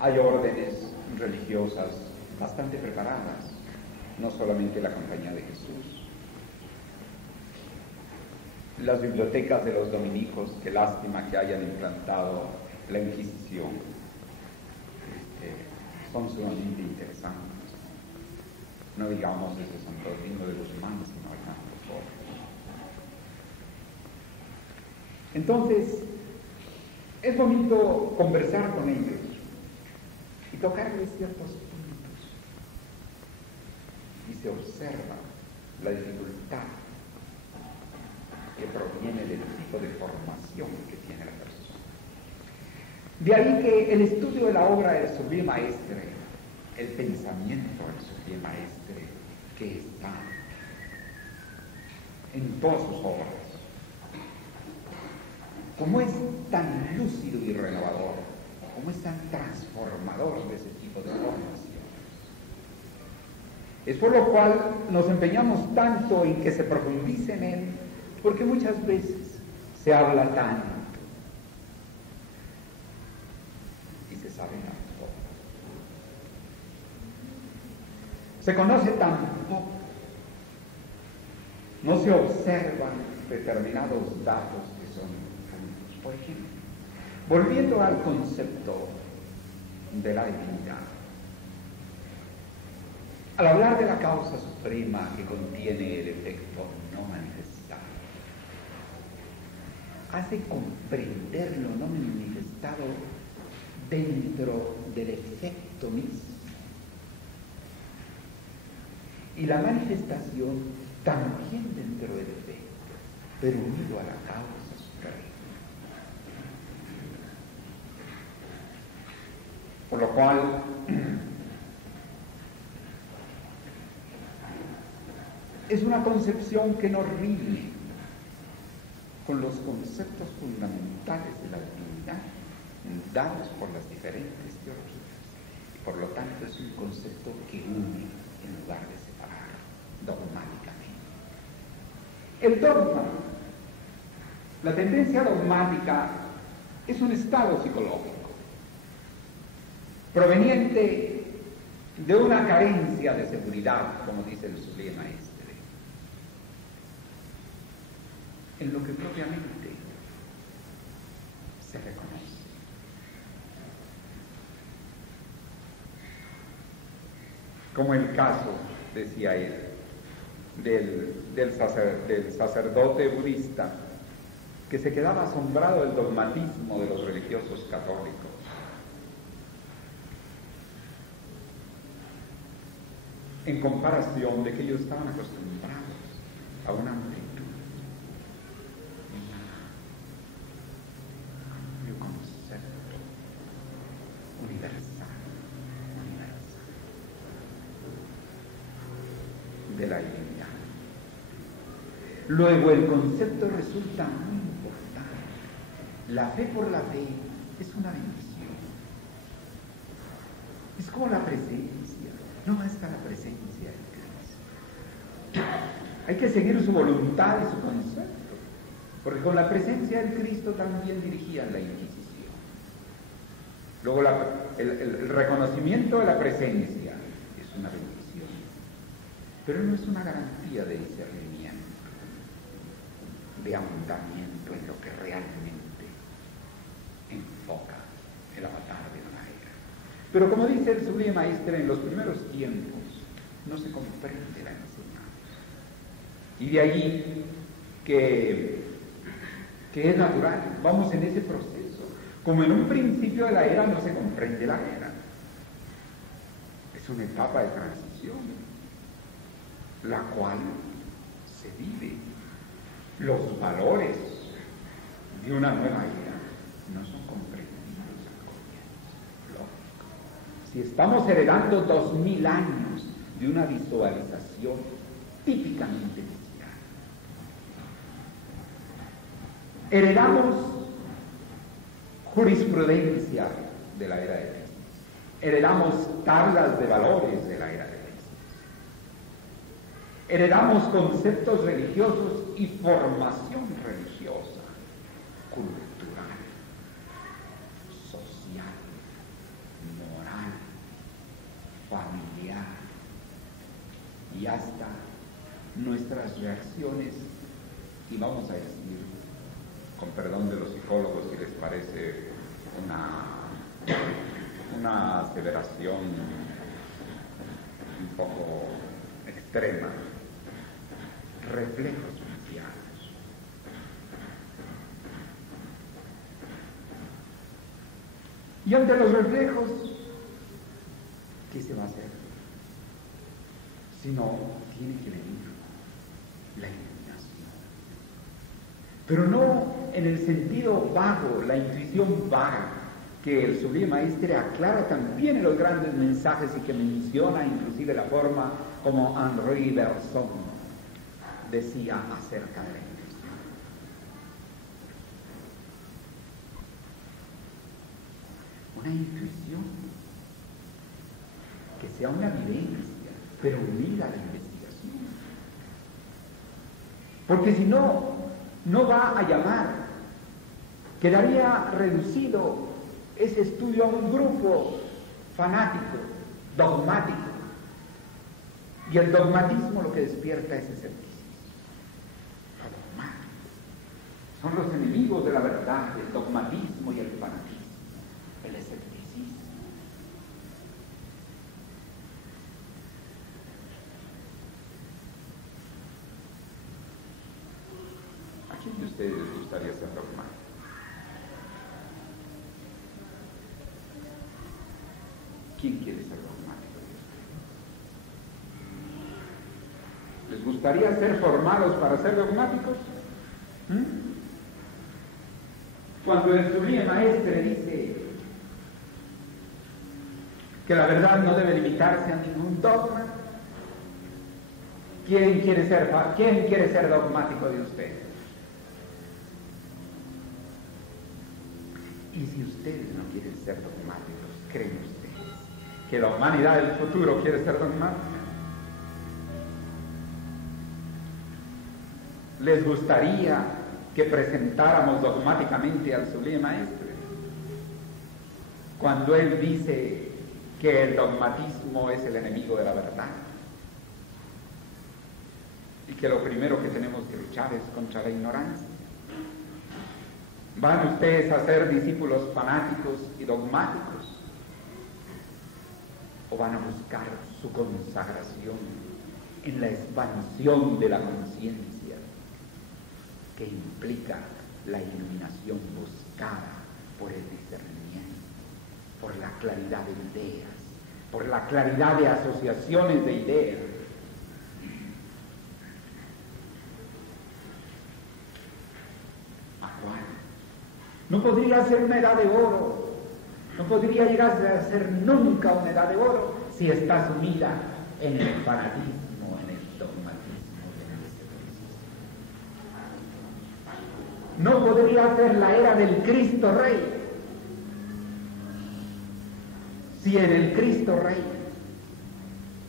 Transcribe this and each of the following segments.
hay órdenes religiosas bastante preparadas, no solamente la Compañía de Jesús. Las bibliotecas de los dominicos, qué lástima que hayan implantado la Inquisición, son sumamente interesantes. No digamos ese Santo Domingo de Guzmán, sino hay tantos otros. Entonces, es bonito conversar con ellos y tocarles ciertos puntos. Y se observa la dificultad que proviene del tipo de formación que tiene la persona. De ahí que el estudio de la obra del Sublime Maestre, el pensamiento del Sublime Maestre, que está en todas sus obras, como es tan lúcido y renovador, como es tan transformador de ese tipo de formación. Es por lo cual nos empeñamos tanto en que se profundice en él, porque muchas veces se habla tanto y se sabe tan poco. Se conoce tan poco, no se observan determinados datos que son únicos. Por ejemplo, volviendo al concepto de la divinidad, al hablar de la causa suprema que contiene el efecto no manifestado, hace comprender lo no manifestado dentro del efecto mismo. Y la manifestación también dentro del efecto, pero unido a la causa suprema. Por lo cual, es una concepción que nos rime con los conceptos fundamentales de la divinidad dados por las diferentes teologías. Y por lo tanto es un concepto que une en lugar de separar dogmáticamente. El dogma, la tendencia dogmática, es un estado psicológico proveniente de una carencia de seguridad, como dice el Sublime Maestre, en lo que propiamente se reconoce. Como el caso, decía él, del sacerdote budista que se quedaba asombrado del dogmatismo de los religiosos católicos. En comparación de que ellos estaban acostumbrados a una amplitud, un concepto universal de la divinidad. Luego el concepto resulta muy importante. La fe por la fe es una bendición. Es como la presencia. No basta la presencia de Cristo. Hay que seguir su voluntad y su concepto, porque con la presencia del Cristo también dirigían la Inquisición. Luego el reconocimiento de la presencia es una bendición, pero no es una garantía de discernimiento, de ahondamiento en lo que realmente enfoca el avatar de una era. Pero como dice el Sublime Maestre, en los primeros tiempos no se comprende la enseñanza. Y de allí que es natural, vamos en ese proceso. Como en un principio de la era no se comprende la era. Es una etapa de transición, la cual se vive. Los valores de una nueva era no son comprendidos al comienzo. Lógico. Si estamos heredando 2000 años de una visualización típicamente cristiana, heredamos jurisprudencia de la era de Cristo, heredamos tablas de valores de la era de Cristo, heredamos conceptos religiosos y formación religiosa, cultural, social, hasta nuestras reacciones, y vamos a decir, con perdón de los psicólogos si les parece una aseveración un poco extrema, reflejos mundiales. Y ante los reflejos, ¿qué se va a hacer? Si no, tiene que venir la iluminación. Pero no en el sentido vago, la intuición vaga, que el Sublime Maestre aclara también en los grandes mensajes y que menciona inclusive la forma como Henri Bergson decía acerca de la intuición. Una intuición que sea una vivencia, pero unida a la investigación. Porque si no, no va a llamar, quedaría reducido ese estudio a un grupo fanático, dogmático. Y el dogmatismo lo que despierta es escepticismo. Los dogmáticos son los enemigos de la verdad, el dogmatismo y el fanatismo, el escepticismo. ¿A quién de ustedes les gustaría ser dogmático? ¿Quién quiere ser dogmático? ¿Les gustaría ser formados para ser dogmáticos? Cuando el Sublime Maestre dice que la verdad no debe limitarse a ningún dogma, ¿quién quiere ser dogmático de ustedes? Y si ustedes no quieren ser dogmáticos, ¿creen ustedes que la humanidad del futuro quiere ser dogmática? ¿Les gustaría que presentáramos dogmáticamente al Sublime Maestre? Cuando él dice que el dogmatismo es el enemigo de la verdad y que lo primero que tenemos que luchar es contra la ignorancia. ¿Van ustedes a ser discípulos fanáticos y dogmáticos? ¿O van a buscar su consagración en la expansión de la conciencia que implica la iluminación buscada por el discernimiento, por la claridad de ideas, por la claridad de asociaciones de ideas? ¿A cuál? No podría ser una edad de oro. No podría llegar a ser nunca una edad de oro si está sumida en el fanatismo, en el dogmatismo, en el escepticismo. No podría ser la era del Cristo Rey si en el Cristo Rey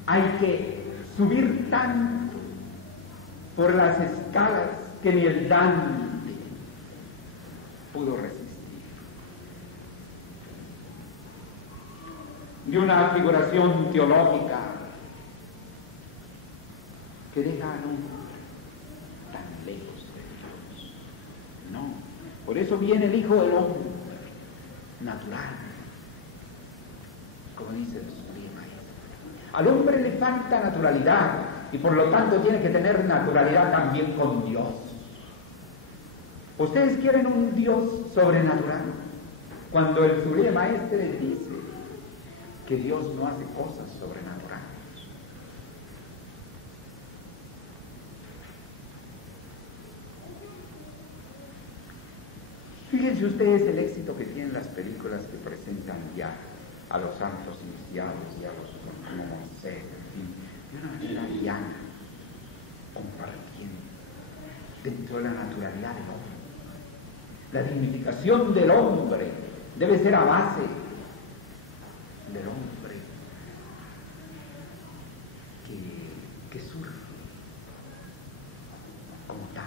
hay que subir tanto por las escalas que ni el Dante pudo resistir. De una figuración teológica que deja al hombre tan lejos de Dios. No, por eso viene el Hijo del Hombre, natural, como dice el Sublime Maestre. Al hombre le falta naturalidad y por lo tanto tiene que tener naturalidad también con Dios. ¿Ustedes quieren un Dios sobrenatural? Cuando el Sublime Maestre dice que Dios no hace cosas sobrenaturales. Fíjense ustedes el éxito que tienen las películas que presentan ya a los santos iniciados y a los como Moisés, en fin, de una manera llana, compartiendo dentro de la naturalidad del hombre. La dignificación del hombre debe ser a base del hombre que surge como tal.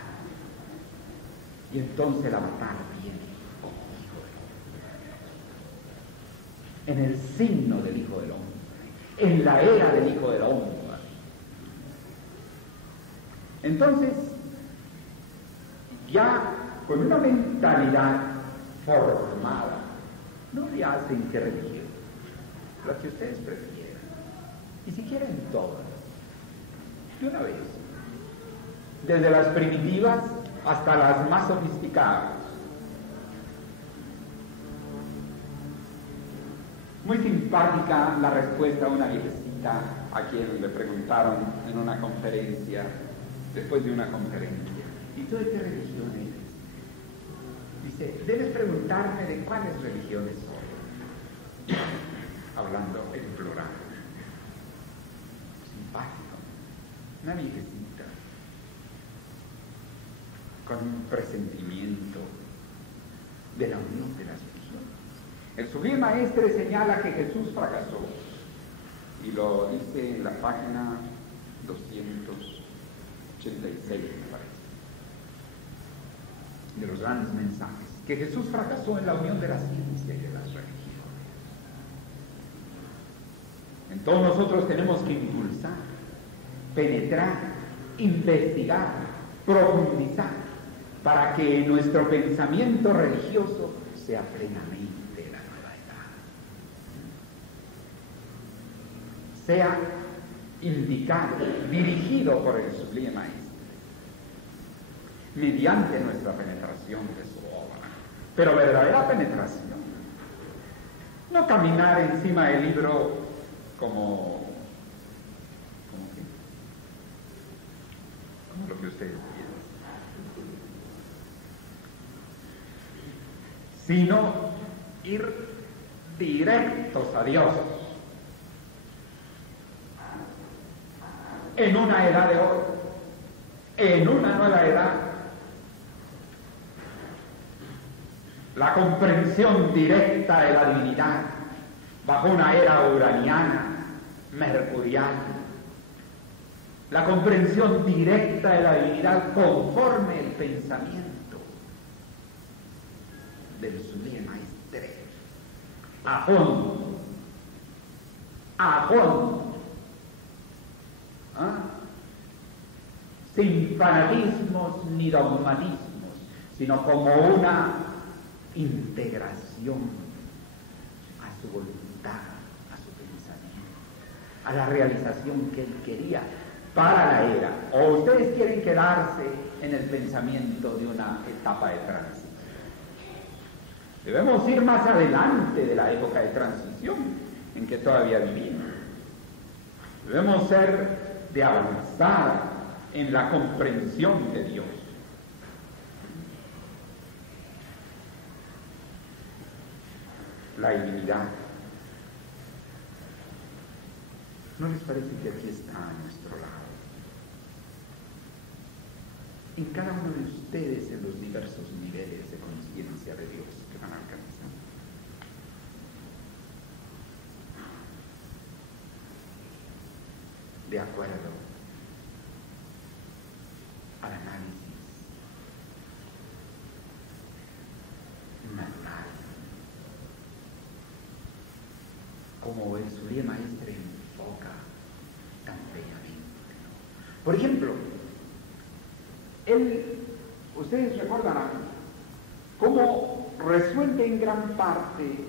Y entonces el avatar viene como Hijo del Hombre, en el signo del Hijo del Hombre, en la era del Hijo del Hombre. Entonces, ya con una mentalidad formada, no le hacen que religión, la que ustedes prefieran, y si quieren todas, de una vez, desde las primitivas hasta las más sofisticadas. Muy simpática la respuesta a una viejecita a quien le preguntaron en una conferencia, después de una conferencia, ¿y tú de qué religión eres? Dice, debes preguntarme de cuáles religiones soy. Hablando en plural. Simpático. Una viejecita con un presentimiento de la unión de las religiones. El Sublime Maestre señala que Jesús fracasó, y lo dice en la página 286, me parece, de los grandes mensajes, que Jesús fracasó en la unión de la ciencia y de las religiones. Entonces nosotros tenemos que impulsar, penetrar, investigar, profundizar, para que nuestro pensamiento religioso sea plenamente la nueva edad. Sea indicado, dirigido por el Sublime Maestro, mediante nuestra penetración de su obra, pero verdadera penetración. No caminar encima del libro como lo que ustedes quieren, sino ir directos a Dios en una edad de oro, en una nueva edad. La comprensión directa de la divinidad bajo una era uraniana, mercuriana. La comprensión directa de la divinidad conforme el pensamiento del Sublime Maestre. A fondo. A fondo. ¿Ah? Sin fanatismos ni dogmatismos, sino como una integración a su voluntad, a su pensamiento, a la realización que él quería para la era. ¿O ustedes quieren quedarse en el pensamiento de una etapa de transición? Debemos ir más adelante de la época de transición en que todavía vivimos. Debemos ser de avanzar en la comprensión de Dios. La divinidad. ¿No les parece que aquí está a nuestro lado? En cada uno de ustedes, en los diversos niveles de conciencia de Dios que van alcanzando. De acuerdo al análisis mental, como el Sublime Maestre enfoca tan bellamente, ¿no? Por ejemplo, ustedes recordarán cómo resuelve en gran parte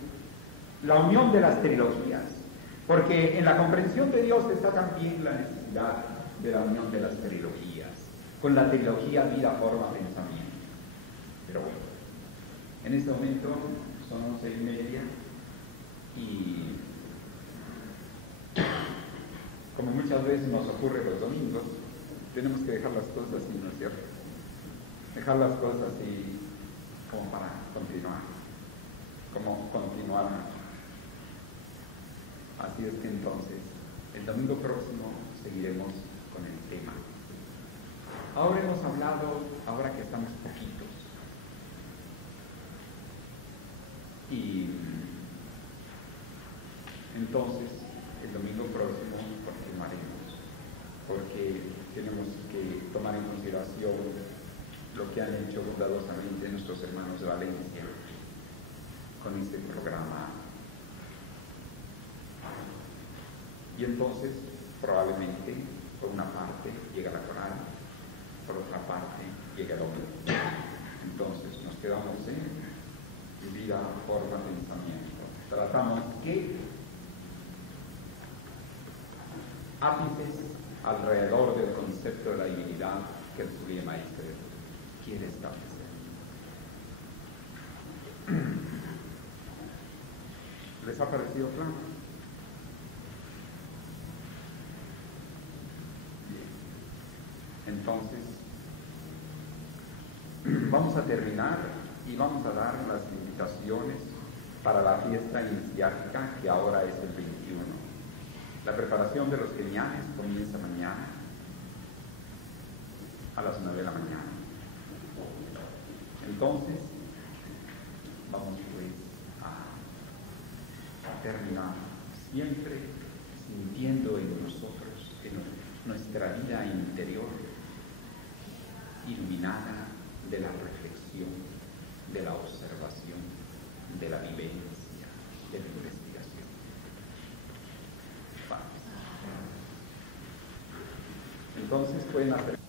la unión de las trilogías, porque en la comprensión de Dios está también la necesidad de la unión de las trilogías, con la trilogía vida, forma, pensamiento. Pero bueno, en este momento son 11:30 y como muchas veces nos ocurre los domingos, tenemos que dejar las cosas así, ¿no es cierto? Dejar las cosas así como para continuar, como continuar. Así es que entonces, el domingo próximo seguiremos con el tema. Ahora hemos hablado, ahora que estamos poquitos, y entonces el domingo próximo continuaremos, porque tenemos que tomar en consideración lo que han hecho bondadosamente nuestros hermanos de Valencia con este programa. Y entonces, probablemente, por una parte, llega la coral, por otra parte, llega el hombre. Entonces nos quedamos en vida, forma, pensamiento. Tratamos que ápices alrededor del concepto de la divinidad que el sublime maestro quiere establecer. ¿Les ha parecido claro? Bien. Entonces, vamos a terminar y vamos a dar las invitaciones para la fiesta iniciática, que ahora es el 21. La preparación de los geniales comienza mañana a las 9 de la mañana. Entonces, vamos pues a terminar siempre sintiendo en nosotros, en nuestra vida interior, iluminada de la reflexión, de la observación, de la vivencia, de la investigación. Entonces pueden hacer